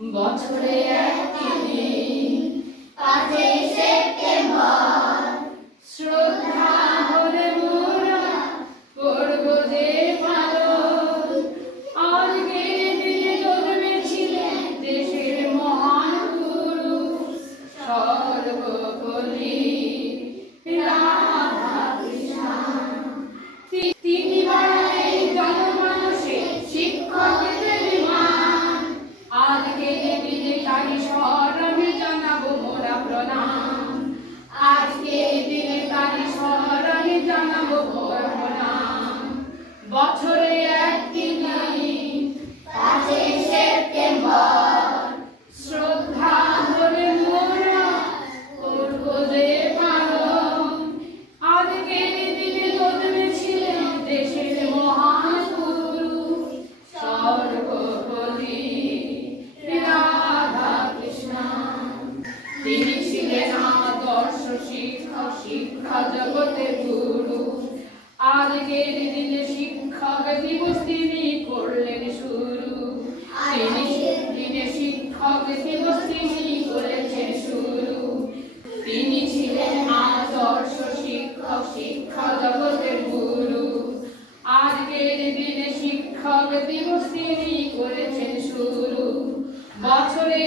বছরে একটি দিন 5ই সেপ্টেম্বর শ্রদ্ধা ভরে মোরা করব যে পালন। আজকের দিনে জন্মেছিলেন দেশের মহান পুরুষ সর্বপল্লী রাধা কৃষ্ণ। তিনি বাড়াই জনমানসে শিক্ষকদের মান। আজকের দিনে তাই স্মরণে জানাবো মোরা প্রণাম। আজকের দিনে তাই স্মরণে জানাবো মোরা প্রণাম। বছরে একটি দিন 5ই সেপ্টেম্বর শ্রদ্ধা ভরে মোরা করব যে পালন। আজকের দিনে জন্মেছিলেন দেশের মহান পুরুষ সর্বপল্লী রাধা কৃষ্ণ। তিনি ছিলেন আদর্শ শিক্ষক, শিক্ষা জগতের গুরু। আজকের দিনে শিক্ষক দিবস তিনি করলেন শুরু। দিনে শিক্ষক দিবস তিনি করেছেন শুরু। তিনি ছিলেন আদর্শ শিক্ষক, শিক্ষা জগতের গুরু। আজকের দিনে শিক্ষক দিবস তিনি করেছেন শুরু। বছরে